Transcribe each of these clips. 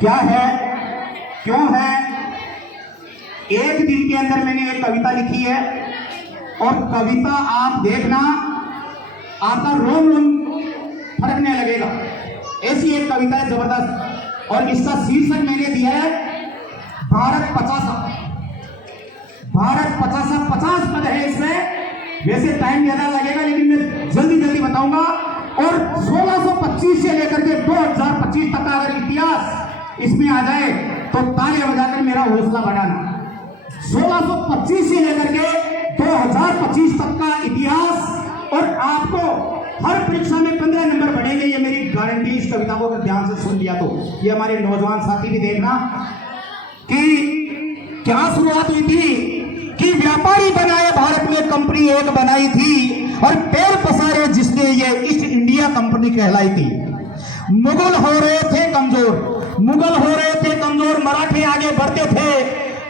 क्या है, क्यों है? एक दिन के अंदर मैंने एक कविता लिखी है और कविता आप देखना आपका रोम रोम फड़कने लगेगा। ऐसी एक कविता है जबरदस्त और इसका शीर्षक मैंने दिया है भारत 50। भारत 50 पद है इसमें। वैसे टाइम ज्यादा लगेगा लेकिन मैं जल्दी जल्दी बताऊंगा। और 1625 से लेकर के 2025 तक का अगर इतिहास इसमें आ जाए तो तालियां बजाकर मेरा हौसला बढ़ाना। 1625 से लेकर के 2025 तक का इतिहास और आपको हर परीक्षा में 15 नंबर बढ़ेंगे, ये मेरी गारंटी। इस कविता को अगर ध्यान से सुन लिया तो ये हमारे नौजवान साथी भी देखना कि क्या शुरुआत हुई थी कि व्यापारी बनाए भारत में कंपनी एक बनाई थी और पैर पसारे जिसने ये ईस्ट इंडिया कंपनी कहलाई थी। मुगल हो रहे थे कमजोर, मुगल हो रहे थे कमजोर, मराठे आगे बढ़ते थे,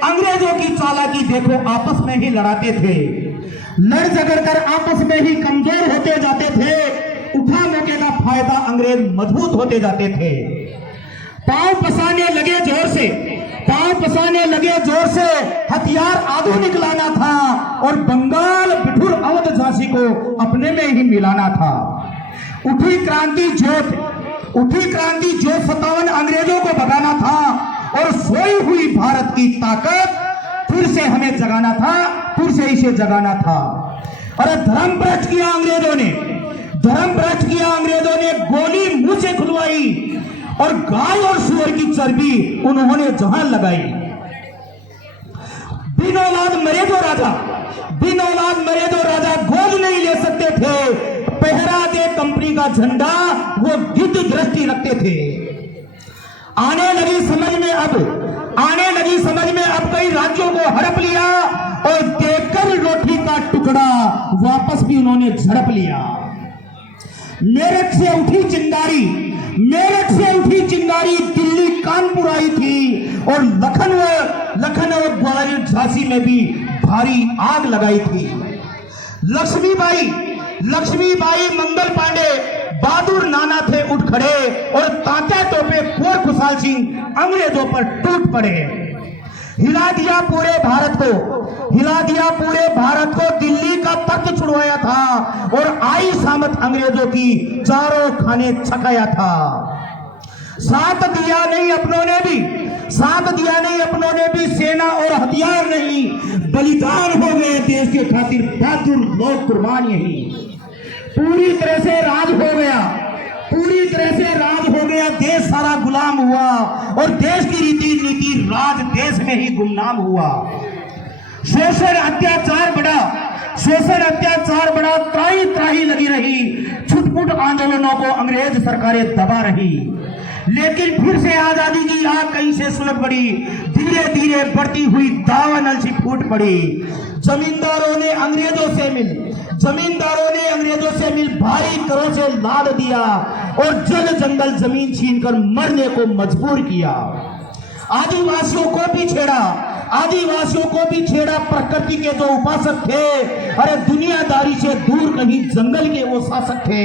अंग्रेजों की चालाकी देखो आपस में ही लड़ाते थे, लड़ झगड़ कर आपस में ही कमजोर होते जाते थे, उठा मौके का फायदा अंग्रेज मजबूत होते जाते थे। पांव पसाने लगे जोर से, पांव पसाने लगे जोर से, हथियार आधुनिक लाना था और बंगाल बिठुर अवध झांसी को अपने में ही मिलाना था। उठी क्रांति जोत, उठी क्रांति जोत 57 अंग्रेजों को भगाना था और सोई हुई भारत की ताकत फिर से हमें जगाना था, फिर से इसे जगाना था। अरे धर्म भ्रष्ट किया अंग्रेजों ने, धर्म भ्रष्ट किया अंग्रेजों ने, गोली मुंह से खुलवाई और गाय और सुअर की चर्बी उन्होंने जहां लगाई। बिन औलाद मरे दो राजा, बिन औलाद मरे दो राजा गोद नहीं ले सकते थे, पहरा दे कंपनी का झंडा वो गिद्ध दृष्टि रखते थे। आने लगी समझ में अब, आने लगी समझ में अब कई राज्यों को हड़प लिया और देकर रोटी का टुकड़ा वापस भी उन्होंने झड़प लिया। मेरठ से उठी चिंगारी, मेरठ से उठी चिंगारी दिल्ली कानपुर आई थी और लखनऊ ग्वालियर झांसी में भी भारी आग लगाई थी। लक्ष्मीबाई, लक्ष्मीबाई मंगल पांडे बहादुर नाना थे उठ खड़े और तांता टोपे कोर खुशाल सिंह अंग्रेजों पर टूट पड़े। हिला दिया पूरे भारत को, हिला दिया पूरे भारत को, दिल्ली का तख्त छुड़वाया था और आई सामत अंग्रेजों की चारों खाने छकाया था। साथ दिया नहीं अपनों ने भी, साथ दिया नहीं अपनों ने भी, सेना और हथियार नहीं बलिदान हो गए देश के खातिर बहादुर लोग कुर्बान यही। पूरी तरह से राज हो गया, पूरी तरह से राज हो गया, देश सारा गुलाम हुआ और देश की रीति नीति राज देश में ही गुमनाम हुआ। शोषण अत्याचार बढ़ा, शोषण अत्याचार बढ़ा, त्राही त्राही लगी रही, छुटपुट आंदोलनों को अंग्रेज सरकारें दबा रही। लेकिन फिर से आजादी की आग कहीं से सुलग पड़ी, धीरे धीरे बढ़ती हुई दावानल सी फूट पड़ी। जमींदारों ने अंग्रेजों से मिल, जमींदारों ने अंग्रेजों से मिल भारी करों से लाद दिया और जल जंगल जमीन छीनकर मरने को मजबूर किया। आदिवासियों को भी छेड़ा, आदिवासियों को भी छेड़ा, प्रकृति के जो उपासक थे, अरे दुनियादारी से दूर कहीं जंगल के वो शासक थे।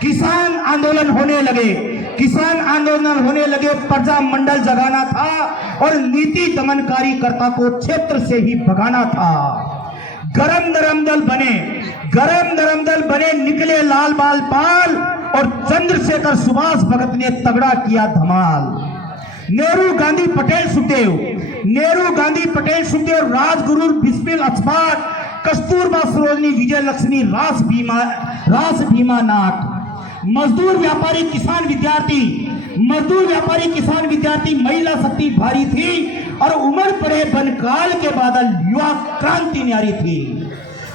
किसान आंदोलन होने लगे, किसान आंदोलन होने लगे, प्रजा मंडल जगाना था और नीति दमनकारी कर्ता को क्षेत्र से ही भगाना था। गरम नरम दल बने, गरम नरम दल बने, निकले लाल बाल पाल और चंद्रशेखर सुभाष भगत ने तगड़ा किया धमाल। नेहरू गांधी पटेल सुखदेव, नेहरू गांधी पटेल सुखदेव, राजगुरु बिस्मिल अचबाट, कस्तूरबा सरोजनी विजय लक्ष्मी, रास भीमा नाथ, मजदूर व्यापारी किसान विद्यार्थी, मजदूर व्यापारी किसान विद्यार्थी, महिला शक्ति भारी थी और उम्र पड़े बनकाल के बादल युवा क्रांति न्यारी थी।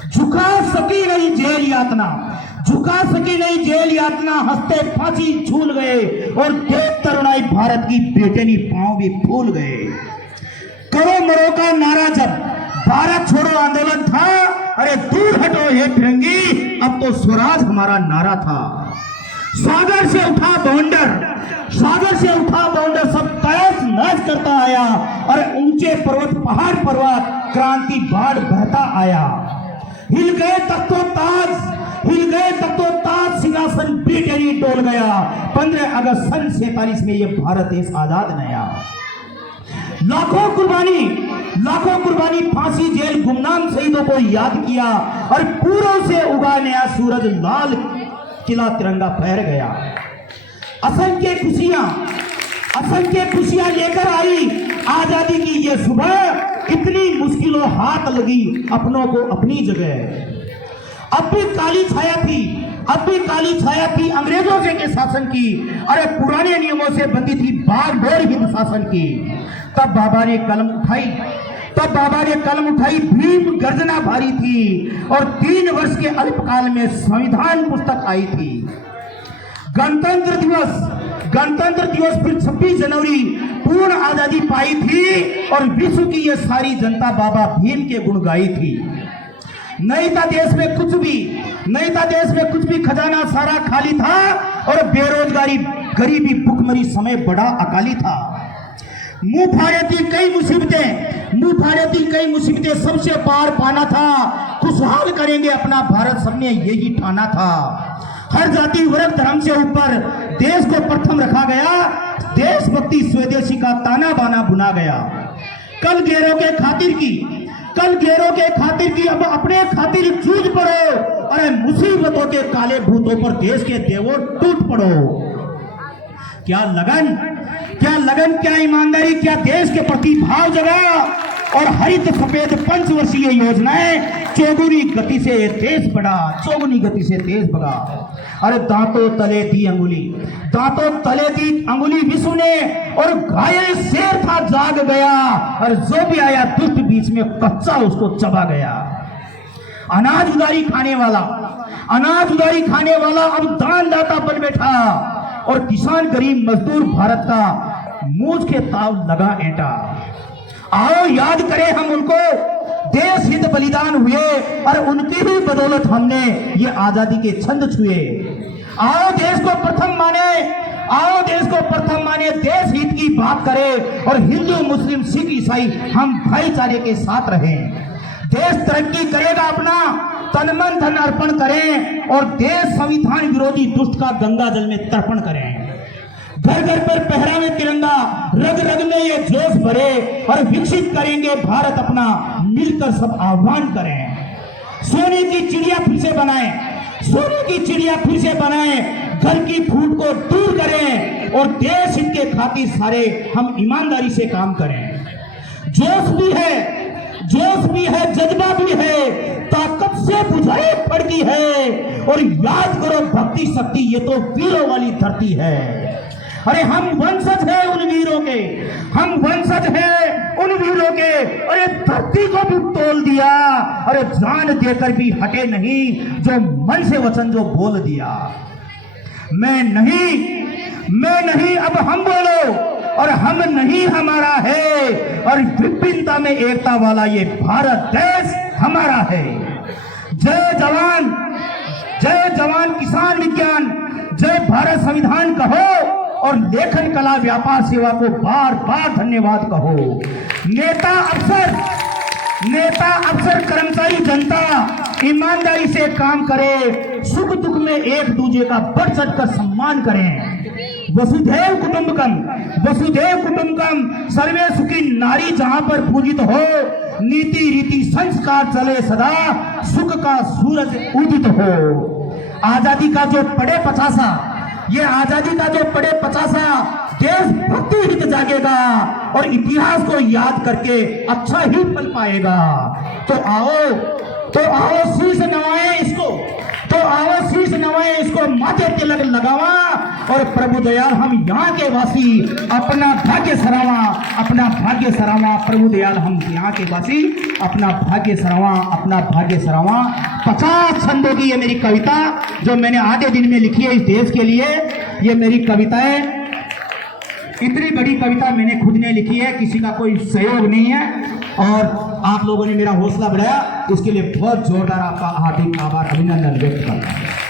झुका सकी नहीं जेल यातना, झुका सकी नहीं जेल यातना, हंसते फांसी झूल गए और देव तरुणाई भारत की बेचैनी पांव भी फूल गए। करो मरो का नारा जब भारत छोड़ो आंदोलन था, अरे दूर हटो हे फिरंगी, अब तो स्वराज हमारा नारा था। सागर से उठा बवंडर, सागर से उठा बवंडर सब तहस नहस करता आया और ऊंचे पर्वत पहाड़ पर्वत क्रांति बाढ़ बहता आया। हिल गए तख्तो ताज, हिल गए तख्तो ताज, सिंहासन बेटे शरीर डोल गया। 15 अगस्त सन 47 में यह भारत देश आजाद नया। लाखों कुर्बानी, फांसी, जेल, गुमनाम शहीदों को याद किया और पूर्व से उगा नया सूरज, लाल किला तिरंगा फहर गया। असंख्य खुशियां लेकर आई आजादी की ये सुबह। कितनी मुश्किलों हाथ लगी अपनों को अपनी जगह। अब भी काली छाया थी अंग्रेजों से के शासन की। अरे पुराने नियमों से बंदी थी बागडोर हिंद शासन की। तब बाबा ने कलम उठाई, भीम गर्जना भारी थी और 3 वर्ष के अल्पकाल में संविधान पुस्तक आई थी। गणतंत्र दिवस फिर 26 जनवरी पूर्ण आजादी पाई थी और विश्व की ये सारी जनता बाबा भीम के गुण गाई थी। नहीं था देश में कुछ भी, खजाना सारा खाली था और बेरोजगारी, गरीबी, भुखमरी समय बड़ा अकाली था। मुंह फाड़े थी कई मुसीबतें सबसे पार पाना था। खुशहाल करेंगे अपना भारत सबने यही ठाना था। हर जाति वर्ग धर्म से ऊपर देश को प्रथम रखा गया। देशभक्ति स्वदेशी का ताना बाना बुना गया। कल गैरों के खातिर की अब अपने खातिर जूझ पड़ो। अरे मुसीबतों के काले भूतों पर देश के देवों टूट पड़ो। क्या लगन, क्या ईमानदारी, क्या देश के प्रति भाव जगा और हरित सफेद 5 वर्षीय योजनाएं चौगुनी गति से तेज बढ़ा। अरे दांतों तले दी अंगुली विश्व ने और घायल शेर था जाग गया और जो भी आया दुष्ट बीच में कच्चा उसको चबा गया। अनाज उधारी खाने वाला अब दानदाता बन बैठा और किसान गरीब मजदूर भारत का मूंछ के ताव लगा एंटा। आओ याद करें हम उनको, देश हित बलिदान हुए और उनकी ही बदौलत हमने ये आजादी के छंद छुए। आओ देश को प्रथम माने, देश हित की बात करें और हिंदू मुस्लिम सिख ईसाई हम भाईचारे के साथ रहें। देश तरक्की करेगा अपना तन मन धन अर्पण करें और देश संविधान विरोधी दुष्ट का गंगा जल में तर्पण करें। घर घर पर पहरावे तिरंगा, रग रग में ये जोश भरे और विकसित करेंगे भारत अपना, मिलकर सब आह्वान करें। सोने की चिड़िया फिर से बनाएं, घर की फूट को दूर करें और देश हित के खातिर सारे हम ईमानदारी से काम करें। जोश भी है, जज्बा भी है, ताकत से बुझाई पड़ती है और याद करो भक्ति शक्ति ये तो वीरों वाली धरती है। अरे हम वंशज हैं उन वीरों के, अरे धरती को भी तोल दिया, अरे जान देकर भी हटे नहीं जो मन से वचन जो बोल दिया। मैं नहीं अब हम बोलो और हम नहीं हमारा है और विभिन्नता में एकता वाला ये भारत देश हमारा है। जय जवान किसान विज्ञान, जय भारत संविधान कहो और लेखन कला व्यापार सेवा को बार बार धन्यवाद कहो। नेता अफसर कर्मचारी जनता ईमानदारी से काम करे, सुख दुख में एक दूसरे का बढ़ चढ़ कर सम्मान करें। वसुधैव कुटुंबकम सर्वे सुखी नारी जहां पर पूजित हो, नीति रीति संस्कार चले सदा, सुख का सूरज उदित हो। आजादी का जो पड़े पचासा देश भक्ति हित जागेगा और इतिहास को याद करके अच्छा ही फल पाएगा। तो आओ शीश नवाएं इसको माथे तिलक लगावा और प्रभु दयाल हम यहाँ के वासी अपना भाग्य सरावा प्रभु दयाल हम यहाँ के वासी अपना भाग्य सरावा। 50 छंदों की ये मेरी कविता जो मैंने आधे दिन में लिखी है इस देश के लिए। ये मेरी कविता है, इतनी बड़ी कविता मैंने खुद ने लिखी है, किसी का कोई सहयोग नहीं है और आप लोगों ने मेरा हौसला बढ़ाया, इसके लिए बहुत जोरदार आपका हार्दिक आभार अभिनंदन व्यक्त करता हूं।